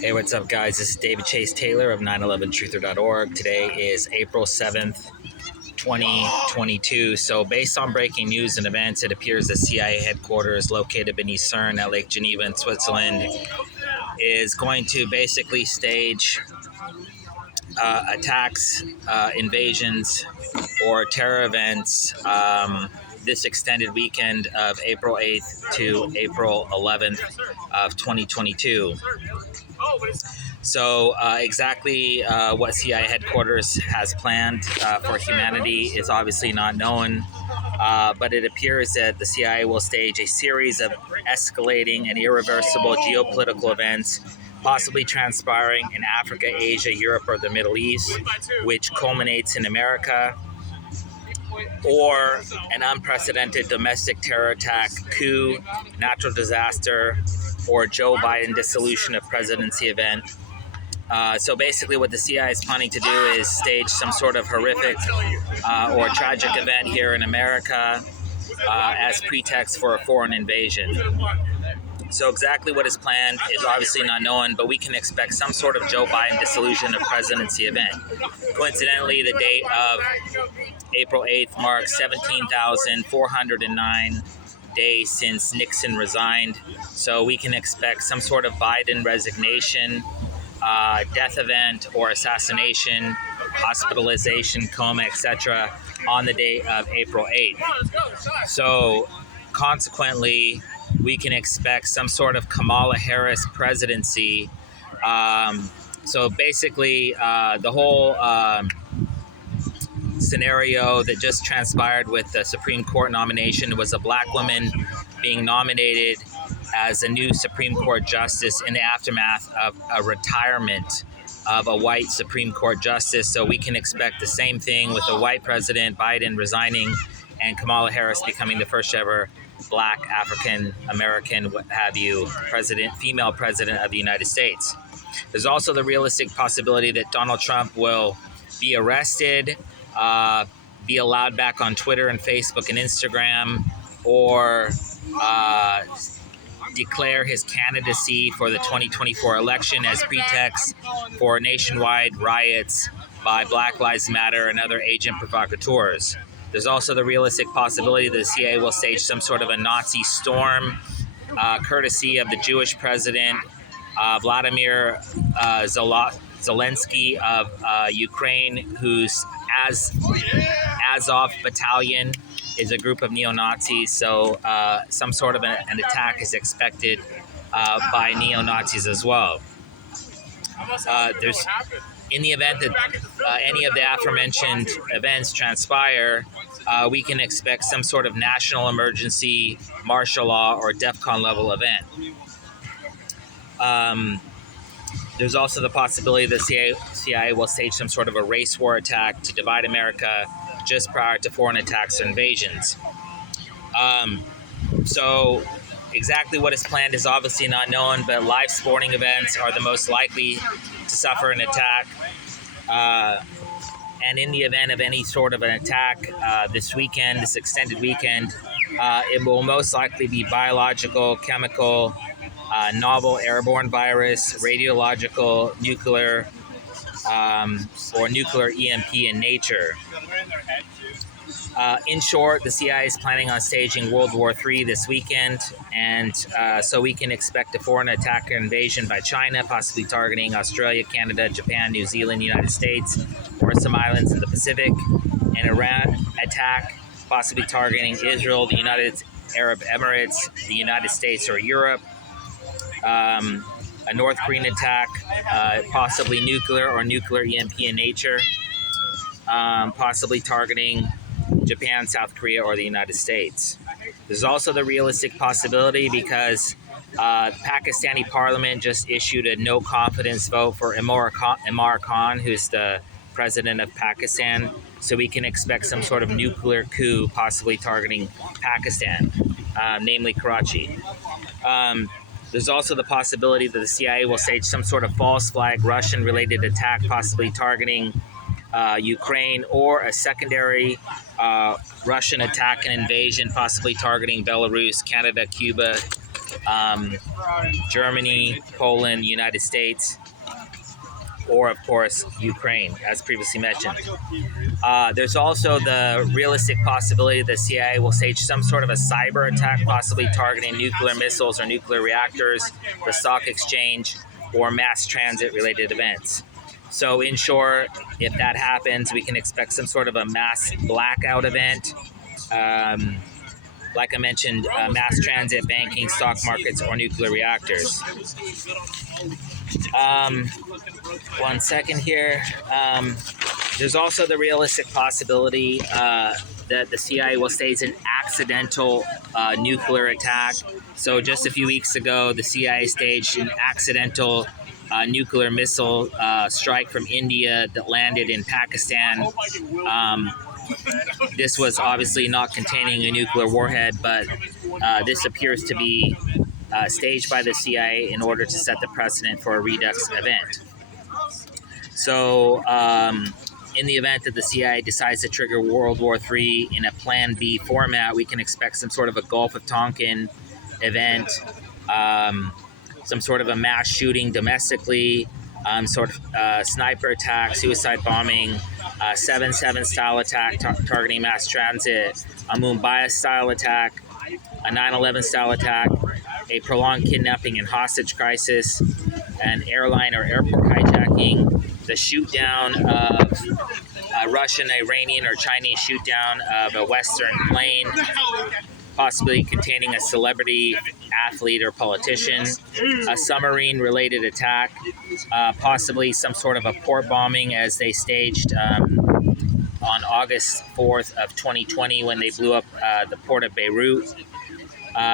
Hey, what's up, guys? This is David Chase Taylor of 911truther.org. Today is April 7th, 2022. So, based on breaking news and events, it appears the CIA headquarters located beneath CERN at Lake Geneva in Switzerland is going to basically stage attacks, invasions, or terror events this extended weekend of April 8th to April 11th of 2022. So exactly what CIA headquarters has planned for humanity is obviously not known, but it appears that the CIA will stage a series of escalating and irreversible geopolitical events, possibly transpiring in Africa, Asia, Europe, or the Middle East, which culminates in America, or an unprecedented domestic terror attack, coup, natural disaster, or Joe Biden dissolution of presidency event. So basically what the CIA is planning to do is stage some sort of horrific or tragic event here in America as pretext for a foreign invasion. So exactly what is planned is obviously not known, but we can expect some sort of Joe Biden dissolution of presidency event. Coincidentally, the date of April 8th marks 17,409 days since Nixon resigned. So we can expect some sort of Biden resignation, death event or assassination, hospitalization, coma, etc. on the date of April 8th. So consequently, we can expect some sort of Kamala Harris presidency. So basically, the whole scenario that just transpired with the Supreme Court nomination was a black woman being nominated as a new Supreme Court justice in the aftermath of a retirement of a white Supreme Court justice. So we can expect the same thing with the white president, Biden, resigning, and Kamala Harris becoming the first ever black, African American, what have you, female president of the United States. There's also the realistic possibility that Donald Trump will be arrested, be allowed back on Twitter and Facebook and Instagram, or declare his candidacy for the 2024 election as pretext for nationwide riots by Black Lives Matter and other agent provocateurs. There's also the realistic possibility that the CIA will stage some sort of a Nazi storm, courtesy of the Jewish president, Vladimir Zelensky of Ukraine, whose Azov Battalion is a group of neo-Nazis. So some sort of an attack is expected by neo-Nazis as well. In the event that any of the aforementioned events transpire, we can expect some sort of national emergency, martial law, or DEFCON level event. There's also the possibility the CIA will stage some sort of a race war attack to divide America just prior to foreign attacks or invasions. So exactly what is planned is obviously not known, but live sporting events are the most likely to suffer an attack. And in the event of any sort of an attack this extended weekend, it will most likely be biological, chemical, novel airborne virus, radiological, nuclear, or nuclear EMP in nature. In short, the CIA is planning on staging World War III this weekend, and so we can expect a foreign attack or invasion by China, possibly targeting Australia, Canada, Japan, New Zealand, United States, or some islands in the Pacific. An Iran attack, possibly targeting Israel, the United Arab Emirates, the United States, or Europe. A North Korean attack, possibly nuclear or nuclear EMP in nature, possibly targeting Japan, South Korea, or the United States. There's also the realistic possibility because the Pakistani parliament just issued a no confidence vote for Imran Khan, who's the president of Pakistan. So we can expect some sort of nuclear coup possibly targeting Pakistan, namely Karachi. There's also the possibility that the CIA will stage some sort of false flag Russian-related attack, possibly targeting Ukraine, or a secondary Russian attack and invasion, possibly targeting Belarus, Canada, Cuba, Germany, Poland, United States, or of course Ukraine, as previously mentioned. There's also the realistic possibility the CIA will stage some sort of a cyber attack, possibly targeting nuclear missiles or nuclear reactors, the stock exchange, or mass transit related events. So in short, if that happens, we can expect some sort of a mass blackout event. Like I mentioned, mass transit, banking, stock markets, or nuclear reactors. 1 second here. There's also the realistic possibility that the CIA will stage an accidental nuclear attack. So just a few weeks ago, the CIA staged an accidental nuclear missile strike from India that landed in Pakistan. This was obviously not containing a nuclear warhead, but this appears to be staged by the CIA in order to set the precedent for a redux event. So, in the event that the CIA decides to trigger World War III in a Plan B format, we can expect some sort of a Gulf of Tonkin event, some sort of a mass shooting domestically, sort of sniper attack, suicide bombing, 7/7 style attack targeting mass transit, a Mumbai style attack, a 9/11 style attack, a prolonged kidnapping and hostage crisis, an airline or airport hijacking, the shoot down of a Russian, Iranian, or Chinese shoot down of a Western plane, possibly containing a celebrity, athlete, or politician, a submarine-related attack, possibly some sort of a port bombing as they staged on August 4th of 2020 when they blew up the port of Beirut.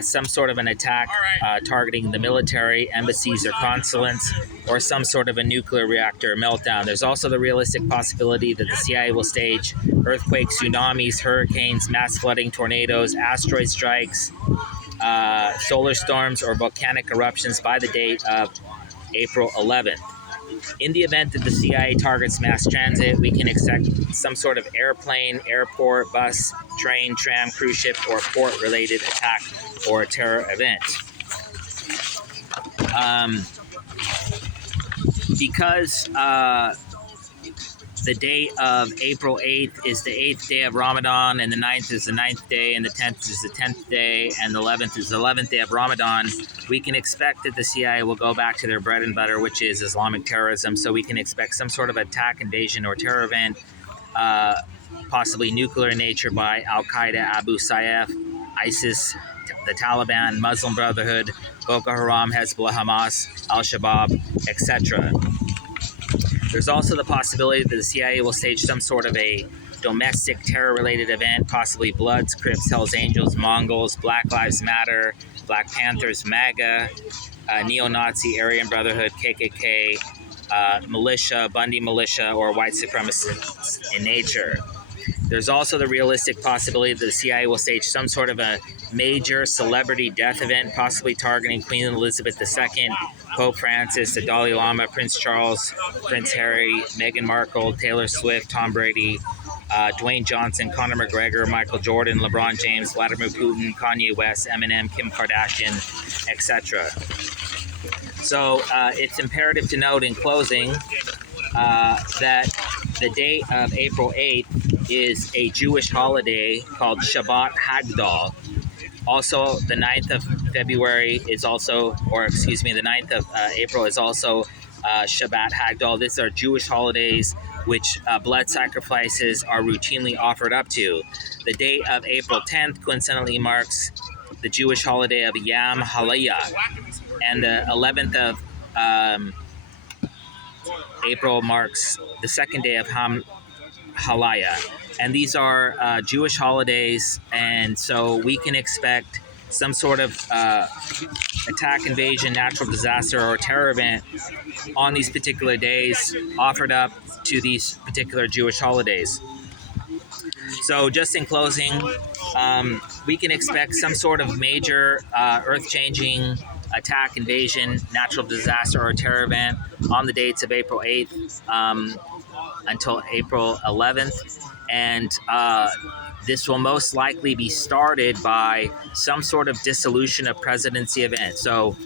Some sort of an attack targeting the military, embassies, or consulates, or some sort of a nuclear reactor meltdown. There's also the realistic possibility that the CIA will stage earthquakes, tsunamis, hurricanes, mass flooding, tornadoes, asteroid strikes, solar storms, or volcanic eruptions by the date of April 11th. In the event that the CIA targets mass transit, we can expect some sort of airplane, airport, bus, train, tram, cruise ship, or port-related attack or a terror event. Because the date of April 8th is the 8th day of Ramadan, and the 9th is the 9th day, and the 10th is the 10th day, and the 11th is the 11th day of Ramadan, we can expect that the CIA will go back to their bread and butter, which is Islamic terrorism. So we can expect some sort of attack, invasion, or terror event, possibly nuclear in nature, by Al-Qaeda, Abu Sayyaf, ISIS, the Taliban, Muslim Brotherhood, Boko Haram, Hezbollah, Hamas, Al-Shabaab, etc. There's also the possibility that the CIA will stage some sort of a domestic terror-related event, possibly Bloods, Crips, Hells Angels, Mongols, Black Lives Matter, Black Panthers, MAGA, Neo-Nazi, Aryan Brotherhood, KKK, militia, Bundy militia, or white supremacists in nature. There's also the realistic possibility that the CIA will stage some sort of a major celebrity death event, possibly targeting Queen Elizabeth II, Pope Francis, the Dalai Lama, Prince Charles, Prince Harry, Meghan Markle, Taylor Swift, Tom Brady, Dwayne Johnson, Conor McGregor, Michael Jordan, LeBron James, Vladimir Putin, Kanye West, Eminem, Kim Kardashian, etc. So it's imperative to note in closing that the date of April 8th is a Jewish holiday called Shabbat Hagdol. Also, the 9th of February is also, or excuse me, the 9th of April is also Shabbat Hagdol. These are Jewish holidays which blood sacrifices are routinely offered up to. The date of April 10th coincidentally marks the Jewish holiday of Yom Haliyah, and the 11th of April marks the second day of Halaya. And these are Jewish holidays, and so we can expect some sort of attack, invasion, natural disaster, or terror event on these particular days offered up to these particular Jewish holidays. So just in closing, we can expect some sort of major earth-changing attack, invasion, natural disaster, or terror event on the dates of April 8th until April 11th. And this will most likely be started by some sort of dissolution of presidency event. So,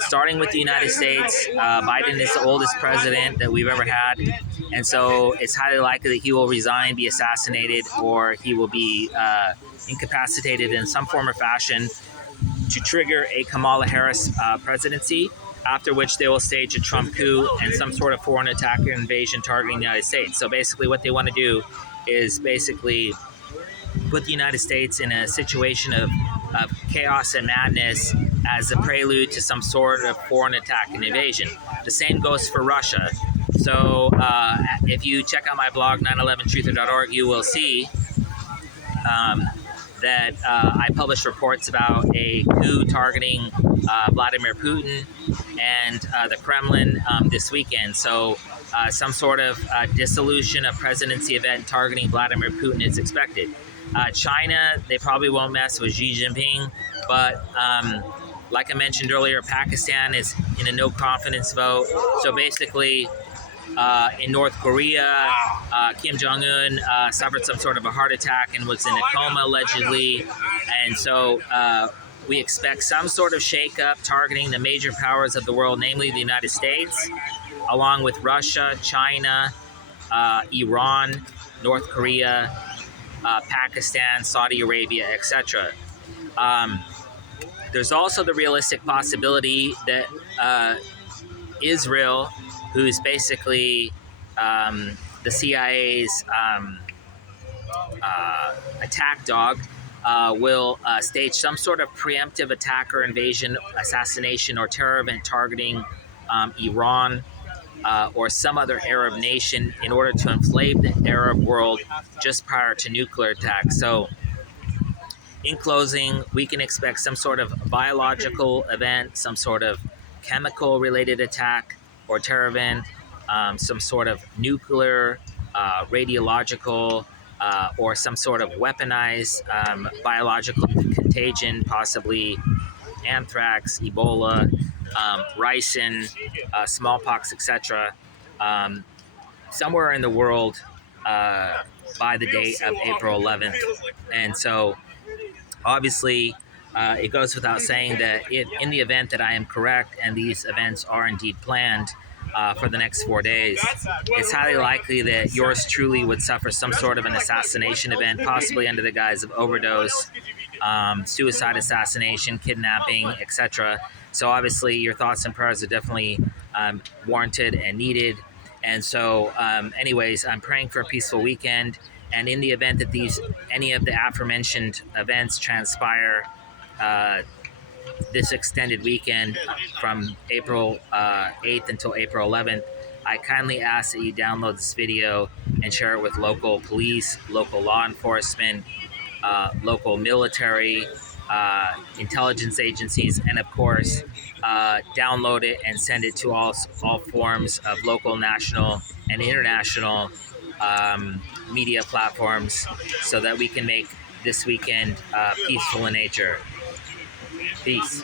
starting with the United States, Biden is the oldest president that we've ever had. And so it's highly likely that he will resign, be assassinated, or he will be incapacitated in some form or fashion to trigger a Kamala Harris presidency, after which they will stage a Trump coup and some sort of foreign attack or invasion targeting the United States. So basically what they want to do is basically put the United States in a situation of chaos and madness as a prelude to some sort of foreign attack and invasion. The same goes for Russia. So if you check out my blog, 911truther.org, you will see that I published reports about a coup targeting Vladimir Putin and the Kremlin this weekend. So some sort of dissolution of presidency event targeting Vladimir Putin is expected. China, they probably won't mess with Xi Jinping, but like I mentioned earlier, Pakistan is in a no confidence vote. So basically, in North Korea, Kim Jong-un suffered some sort of a heart attack and was in a coma allegedly. And so we expect some sort of shakeup targeting the major powers of the world, namely the United States, along with Russia, China, Iran, North Korea, Pakistan, Saudi Arabia, etc. There's also the realistic possibility that Israel, who's basically the CIA's attack dog, will stage some sort of preemptive attack or invasion, assassination, or terror event targeting Iran or some other Arab nation in order to inflame the Arab world just prior to nuclear attack. So, in closing, we can expect some sort of biological event, some sort of chemical related attack or terror event, some sort of nuclear, radiological, or some sort of weaponized biological contagion, possibly anthrax, Ebola, ricin, smallpox, etc., somewhere in the world by the date of April 11th. And so, obviously, it goes without saying that in the event that I am correct and these events are indeed planned for the next 4 days, it's highly likely that yours truly would suffer some sort of an assassination event, possibly under the guise of overdose, suicide, assassination, kidnapping, etc. So obviously your thoughts and prayers are definitely warranted and needed. And so anyways, I'm praying for a peaceful weekend. And in the event that any of the aforementioned events transpire this extended weekend from April 8th until April 11th, I kindly ask that you download this video and share it with local police, local law enforcement, local military, intelligence agencies, and of course, download it and send it to all forms of local, national, and international media platforms so that we can make this weekend peaceful in nature. Peace.